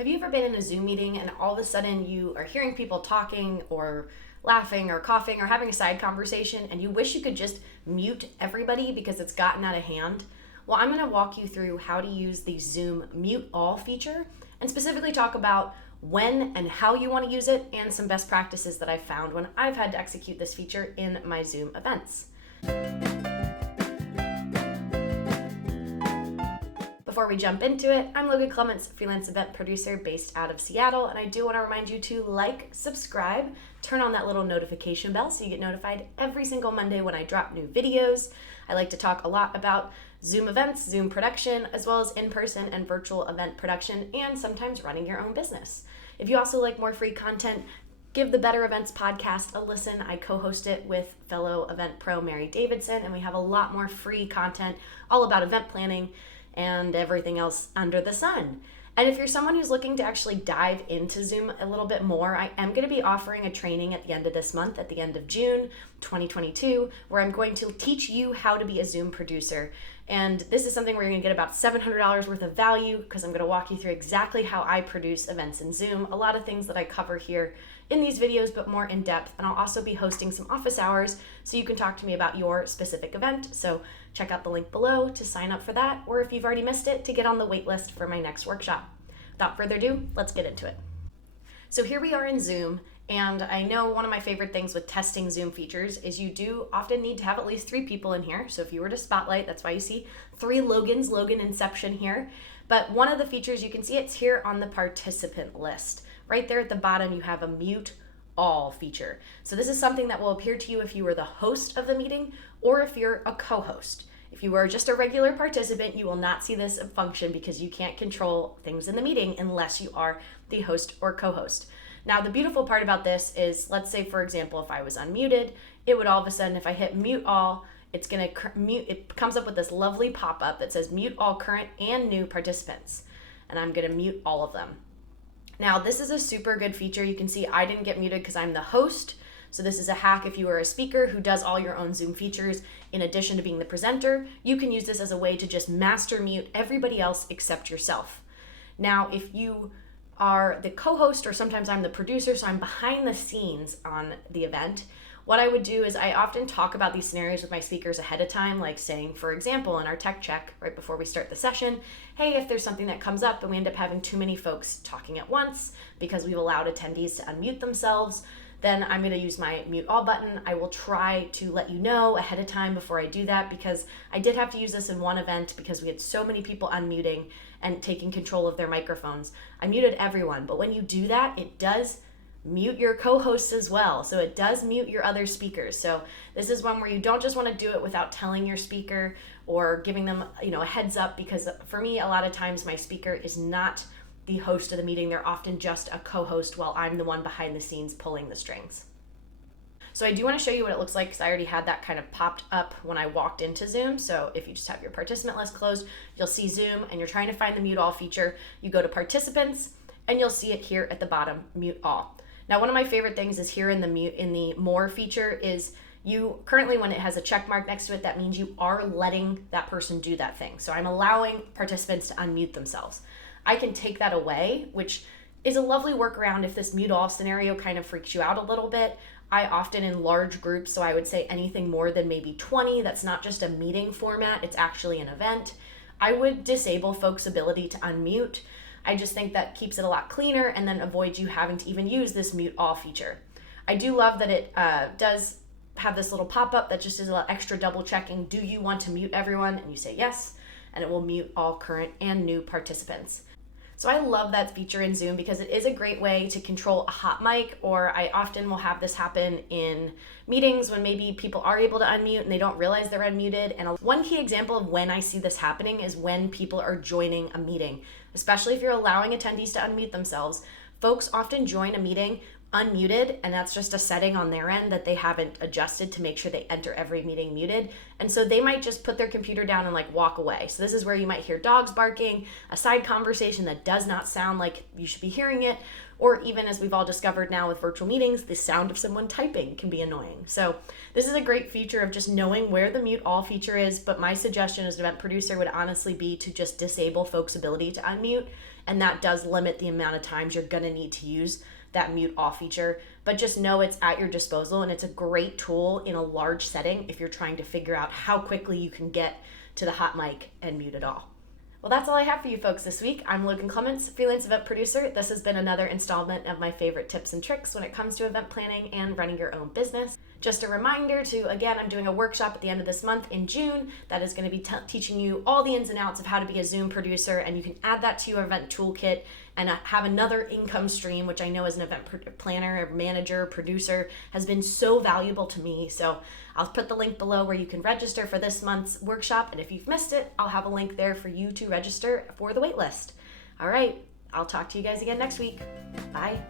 Have you ever been in a Zoom meeting and all of a sudden you are hearing people talking or laughing or coughing or having a side conversation and you wish you could just mute everybody because it's gotten out of hand? Well, I'm going to walk you through how to use the Zoom Mute All feature and specifically talk about when and how you want to use it and some best practices that I've found when I've had to execute this feature in my Zoom events. Before we jump into it, I'm Logan Clements, freelance event producer based out of Seattle, and I do want to remind you to like, subscribe, turn on that little notification bell so you get notified every single Monday when I drop new videos. I like to talk a lot about Zoom events, Zoom production, as well as in-person and virtual event production, and sometimes running your own business. If you also like more free content, give the Better Events podcast a listen. I co-host it with fellow event pro Mary Davidson, and we have a lot more free content all about event planning and everything else under the sun. And if you're someone who's looking to actually dive into Zoom a little bit more, I am going to be offering a training at the end of this month, at the end of June 2022, where I'm going to teach you how to be a Zoom producer. And this is something where you're going to get about $700 worth of value because I'm going to walk you through exactly how I produce events in Zoom, a lot of things that I cover here in these videos, but more in depth. And I'll also be hosting some office hours so you can talk to me about your specific event. So check out the link below to sign up for that, or if you've already missed it, to get on the wait list for my next workshop. Without further ado, let's get into it. So here we are in Zoom, and I know one of my favorite things with testing Zoom features is you do often need to have at least 3 people in here. So if you were to spotlight, that's why you see 3 Logans, Logan Inception here. But one of the features you can see, it's here on the participant list. Right there at the bottom, you have a Mute All feature. So this is something that will appear to you if you were the host of the meeting or if you're a co-host. If you are just a regular participant, you will not see this function because you can't control things in the meeting unless you are the host or co-host. Now, the beautiful part about this is, let's say, for example, if I was unmuted, it would all of a sudden, if I hit Mute All, it's going to mute, it comes up with this lovely pop-up that says Mute All Current and New Participants. And I'm going to mute all of them. Now, this is a super good feature. You can see I didn't get muted because I'm the host. So this is a hack if you are a speaker who does all your own Zoom features in addition to being the presenter. You can use this as a way to just master mute everybody else except yourself. Now, if you are the co-host, or sometimes I'm the producer, so I'm behind the scenes on the event, what I would do is I often talk about these scenarios with my speakers ahead of time, like saying, for example, in our tech check right before we start the session, hey, if there's something that comes up and we end up having too many folks talking at once because we've allowed attendees to unmute themselves, then I'm going to use my Mute All button. I will try to let you know ahead of time before I do that, because I did have to use this in one event because we had so many people unmuting and taking control of their microphones. I muted everyone, but when you do that, it does mute your co-hosts as well. So it does mute your other speakers. So this is one where you don't just want to do it without telling your speaker or giving them, a heads up, because for me, a lot of times my speaker is not the host of the meeting. They're often just a co-host while I'm the one behind the scenes pulling the strings. So I do want to show you what it looks like because I already had that kind of popped up when I walked into Zoom. So if you just have your participant list closed, you'll see Zoom and you're trying to find the Mute All feature. You go to Participants and you'll see it here at the bottom, Mute All. Now, one of my favorite things is here in the More feature is you currently, when it has a check mark next to it, that means you are letting that person do that thing. So I'm allowing participants to unmute themselves. I can take that away, which is a lovely workaround if this Mute All scenario kind of freaks you out a little bit. I often in large groups, so I would say anything more than maybe 20, that's not just a meeting format, it's actually an event, I would disable folks' ability to unmute. I just think that keeps it a lot cleaner and then avoids you having to even use this Mute All feature. I do love that it does have this little pop-up that just is a little extra double checking. Do you want to mute everyone? And you say yes, and it will mute all current and new participants. So I love that feature in Zoom because it is a great way to control a hot mic, or I often will have this happen in meetings when maybe people are able to unmute and they don't realize they're unmuted. And one key example of when I see this happening is when people are joining a meeting, especially if you're allowing attendees to unmute themselves. Folks often join a meeting unmuted, and that's just a setting on their end that they haven't adjusted to make sure they enter every meeting muted. And so they might just put their computer down and walk away. So this is where you might hear dogs barking, a side conversation that does not sound like you should be hearing it, or even, as we've all discovered now with virtual meetings, the sound of someone typing can be annoying. So this is a great feature of just knowing where the Mute All feature is, but my suggestion as an event producer would honestly be to just disable folks' ability to unmute and that does limit the amount of times you're gonna need to use that mute off feature. But just know it's at your disposal, and it's a great tool in a large setting if you're trying to figure out how quickly you can get to the hot mic and mute it all. Well, that's all I have for you folks this week. I'm Logan Clements, freelance event producer. This has been another installment of my favorite tips and tricks when it comes to event planning and running your own business. Just a reminder to, again, I'm doing a workshop at the end of this month in June that is going to be teaching you all the ins and outs of how to be a Zoom producer, and you can add that to your event toolkit and have another income stream, which I know as an event planner, manager, producer has been so valuable to me. So I'll put the link below where you can register for this month's workshop. And if you've missed it, I'll have a link there for you to register for the waitlist. All right, I'll talk to you guys again next week. Bye.